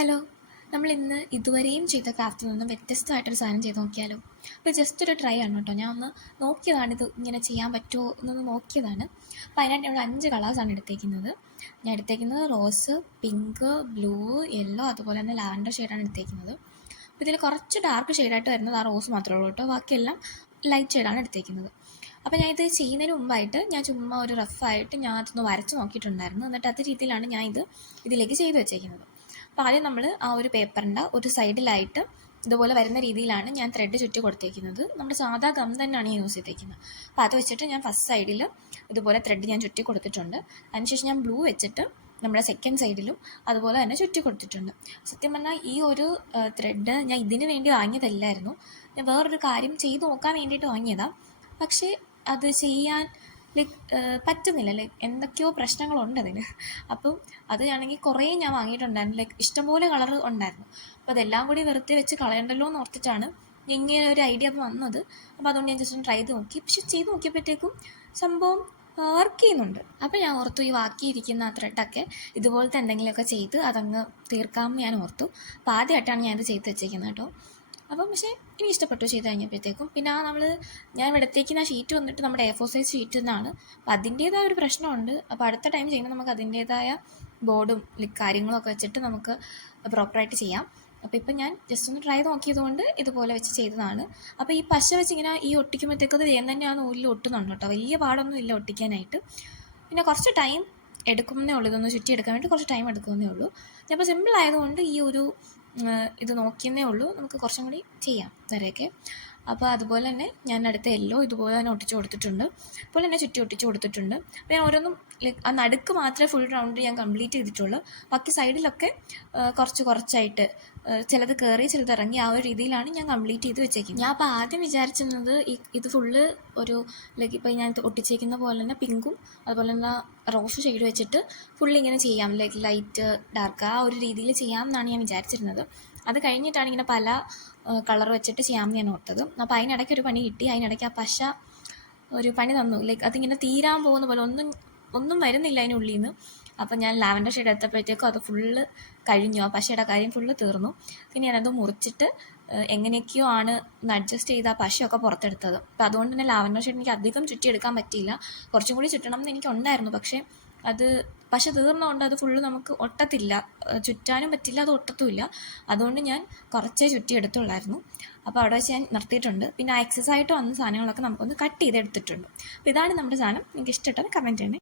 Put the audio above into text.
Hello, നമ്മൾ ഇന്ന് ഇതുവരെയും ചെയ്ത ക്രാഫ്റ്റിൽ നിന്നും വ്യത്യസ്തമായിട്ടൊരു സാധനം ചെയ്ത് നോക്കിയാലോ? അപ്പോൾ ജസ്റ്റ് ഒരു ട്രൈ ആണ് കേട്ടോ. ഞാൻ ഒന്ന് നോക്കിയതാണ് ഇത് ഇങ്ങനെ ചെയ്യാൻ പറ്റുമോ എന്നൊന്ന് നോക്കിയതാണ്. അപ്പോൾ അതിനായിട്ട് നമ്മൾ 5 കളേഴ്സാണ് എടുത്തേക്കുന്നത്. ഞാൻ എടുത്തേക്കുന്നത് റോസ്, പിങ്ക്, ബ്ലൂ, യെല്ലോ, അതുപോലെ തന്നെ ലാവൻഡർ ഷെയ്ഡാണ് എടുത്തേക്കുന്നത്. അപ്പോൾ ഇതിൽ കുറച്ച് ഡാർക്ക് ഷെയ്ഡായിട്ട് വരുന്നത് ആ റോസ് മാത്രമേ ഉള്ളൂ കേട്ടോ. ബാക്കിയെല്ലാം ലൈറ്റ് ഷെയ്ഡാണ് എടുത്തേക്കുന്നത്. അപ്പോൾ ഞാൻ ഇത് ചെയ്യുന്നതിന് മുമ്പായിട്ട് ഞാൻ ചുമ്മാ ഒരു റഫായിട്ട് ഞാൻ അതൊന്ന് വരച്ച് നോക്കിയിട്ടുണ്ടായിരുന്നു. എന്നിട്ട് അത് രീതിയിലാണ് ഞാൻ ഇതിലേക്ക് ചെയ്ത് വെച്ചേക്കുന്നത്. അപ്പോൾ ആദ്യം നമ്മൾ ആ ഒരു പേപ്പറിൻ്റെ ഒരു സൈഡിലായിട്ട് ഇതുപോലെ വരുന്ന രീതിയിലാണ് ഞാൻ ത്രെഡ് ചുറ്റി കൊടുത്തേക്കുന്നത്. നമ്മുടെ സാധാ ഗം തന്നെയാണ് ഞാൻ യൂസ് ചെയ്തേക്കുന്നത്. അപ്പോൾ അത് വെച്ചിട്ട് ഞാൻ ഫസ്റ്റ് സൈഡിൽ ഇതുപോലെ ത്രെഡ് ഞാൻ ചുറ്റി കൊടുത്തിട്ടുണ്ട്. അതിനുശേഷം ഞാൻ ബ്ലൂ വെച്ചിട്ട് നമ്മുടെ സെക്കൻഡ് സൈഡിലും അതുപോലെ തന്നെ ചുറ്റി കൊടുത്തിട്ടുണ്ട്. സത്യം പറഞ്ഞാൽ ഈ ഒരു ത്രെഡ് ഞാൻ ഇതിന് വേണ്ടി വാങ്ങിയതല്ലായിരുന്നു. ഞാൻ വേറൊരു കാര്യം ചെയ്ത് നോക്കാൻ വേണ്ടിയിട്ട് വാങ്ങിയതാണ്. പക്ഷേ അത് ചെയ്യാൻ പറ്റുന്നില്ല. എന്തൊക്കെയോ പ്രശ്നങ്ങളുണ്ട് അതിന്. അപ്പം അത് ആണെങ്കിൽ കുറേ ഞാൻ വാങ്ങിയിട്ടുണ്ടായിരുന്നു. ഇഷ്ടംപോലെ കളർ ഉണ്ടായിരുന്നു. അപ്പോൾ അതെല്ലാം കൂടി വെറുതെ വെച്ച് കളയണ്ടല്ലോ എന്ന് ഓർത്തിട്ടാണ് ഇങ്ങനെ ഒരു ഐഡിയ വന്നത്. അപ്പോൾ അതുകൊണ്ട് ഞാൻ ജസ്റ്റ് ഒന്ന് ട്രൈ ചെയ്ത് നോക്കി. പക്ഷെ ചെയ്ത് നോക്കിയപ്പോഴത്തേക്കും സംഭവം വർക്ക് ചെയ്യുന്നുണ്ട്. അപ്പോൾ ഞാൻ ഓർത്തു ഈ ബാക്കിയിരിക്കുന്ന ആ ത്രെഡൊക്കെ ഇതുപോലത്തെ എന്തെങ്കിലുമൊക്കെ ചെയ്ത് അതങ്ങ് തീർക്കാമെന്ന് ഞാൻ ഓർത്തു. അപ്പോൾ ആദ്യമായിട്ടാണ് ഞാനിത് ചെയ്ത് വെച്ചേക്കുന്നത് കേട്ടോ. അപ്പം പക്ഷേ എനിക്ക് ഇഷ്ടപ്പെട്ടു ചെയ്ത് കഴിഞ്ഞപ്പോഴത്തേക്കും. പിന്നെ ഞാൻ ഇവിടത്തേക്ക് ഷീറ്റ് വന്നിട്ട് നമ്മുടെ A4 സൈസ് ഷീറ്റ് തന്നെയാണ്. അപ്പം അതിൻ്റേതായ ഒരു പ്രശ്നമുണ്ട്. അപ്പോൾ അടുത്ത ടൈം ചെയ്യുമ്പോൾ നമുക്ക് അതിൻ്റേതായ ബോർഡും കാര്യങ്ങളൊക്കെ വെച്ചിട്ട് നമുക്ക് പ്രോപ്പറായിട്ട് ചെയ്യാം. അപ്പോൾ ഇപ്പം ഞാൻ ജസ്റ്റ് ഒന്ന് ട്രൈ നോക്കിയതുകൊണ്ട് ഇതുപോലെ വെച്ച് ചെയ്തതാണ്. അപ്പോൾ ഈ പശ വെച്ച് ഇങ്ങനെ ഈ ഒട്ടിക്കുമ്പോഴത്തേക്കത് വേഗം തന്നെ ആ നൂലിൽ ഒട്ടുന്നുണ്ട് കേട്ടോ. വലിയ പാടൊന്നും ഇല്ല ഒട്ടിക്കാനായിട്ട്. പിന്നെ കുറച്ച് ടൈം എടുക്കുന്നേ ഉള്ളൂ. ഇതൊന്ന് ചുറ്റി എടുക്കാൻ വേണ്ടി കുറച്ച് ടൈം എടുക്കുന്നേ ഉള്ളൂ. അപ്പോൾ സിമ്പിൾ ആയതുകൊണ്ട് ഇത് നോക്കിയെന്നേ ഉള്ളൂ. നമുക്ക് കുറച്ചും കൂടി ചെയ്യാം വരെയൊക്കെ. അപ്പോൾ അതുപോലെ തന്നെ ഞാൻ അടുത്ത യെല്ലോ ഇതുപോലെ തന്നെ ഒട്ടിച്ച് കൊടുത്തിട്ടുണ്ട്. അതുപോലെ തന്നെ ചുറ്റി ഒട്ടിച്ച് കൊടുത്തിട്ടുണ്ട്. അപ്പോൾ ഞാൻ ഓരോന്നും ആ നടുക്ക് മാത്രമേ ഫുൾ റൗണ്ട് ഞാൻ കംപ്ലീറ്റ് ചെയ്തിട്ടുള്ളൂ. ബാക്കി സൈഡിലൊക്കെ കുറച്ചായിട്ട് ചിലത് കയറി ചിലത് ഇറങ്ങി ആ ഒരു രീതിയിലാണ് ഞാൻ കംപ്ലീറ്റ് ചെയ്ത് വെച്ചേക്കുന്നത്. ഞാൻ അപ്പോൾ ആദ്യം വിചാരിച്ചിരുന്നത് ഇത് ഫുള്ള് ഒരു ഇപ്പോൾ ഞാൻ ഒട്ടിച്ചേക്കുന്ന പോലെ തന്നെ പിങ്കും അതുപോലെ തന്നെ റോസ് ഷെയ്ഡ് വെച്ചിട്ട് ഫുള്ളിങ്ങനെ ചെയ്യാം. ലൈറ്റ് ഡാർക്ക് ആ ഒരു രീതിയിൽ ചെയ്യാമെന്നാണ് ഞാൻ വിചാരിച്ചിരുന്നത്. അത് കഴിഞ്ഞിട്ടാണ് ഇങ്ങനെ പല കളർ വെച്ചിട്ട് ചെയ്യാമെന്ന് ഞാൻ ഓർത്തത്. അപ്പോൾ അതിനിടയ്ക്ക് ഒരു പണി കിട്ടി. അതിനിടയ്ക്ക് ആ പശ ഒരു പണി തന്നു. അതിങ്ങനെ തീരാൻ പോകുന്ന പോലെ ഒന്നും വരുന്നില്ല അതിനുള്ളിൽ നിന്ന്. അപ്പം ഞാൻ ലാവൻഡർ ഷെയ്ഡ് എടുത്തപ്പോഴത്തേക്കും അത് ഫുള്ള് കഴിഞ്ഞു. ആ പശയുടെ കാര്യം ഫുള്ള് തീർന്നു. പിന്നെ ഞാനത് മുറിച്ചിട്ട് എങ്ങനെയൊക്കെയോ ആണ് ഒന്ന് അഡ്ജസ്റ്റ് ചെയ്ത് ആ പശയൊക്കെ പുറത്തെടുത്തത്. അപ്പോൾ അതുകൊണ്ട് തന്നെ ലാവൻഡർ ഷെയ്ഡ് എനിക്ക് അധികം ചുറ്റിയെടുക്കാൻ പറ്റിയില്ല. കുറച്ചും കൂടി ചുറ്റണം എന്ന് എനിക്കുണ്ടായിരുന്നു. പക്ഷേ അത് പശ തീർന്നതുകൊണ്ട് അത് ഫുള്ള് നമുക്ക് ഒട്ടത്തില്ല, ചുറ്റാനും പറ്റില്ല, അത് ഒട്ടത്തുമില്ല. അതുകൊണ്ട് ഞാൻ കുറച്ചേ ചുറ്റിയെടുത്തുള്ളായിരുന്നു. അപ്പോൾ അവിടെ വെച്ച് ഞാൻ നിർത്തിയിട്ടുണ്ട്. പിന്നെ എക്സസ് ആയിട്ട് വന്ന സാധനങ്ങളൊക്കെ നമുക്കൊന്ന് കട്ട് ചെയ്തെടുത്തിട്ടുണ്ട്. അപ്പോൾ ഇതാണ് നമ്മുടെ സാധനം. നിങ്ങൾക്ക് ഇഷ്ടമായിട്ടാണ് കമൻറ്റ് ചെയ്യണേ.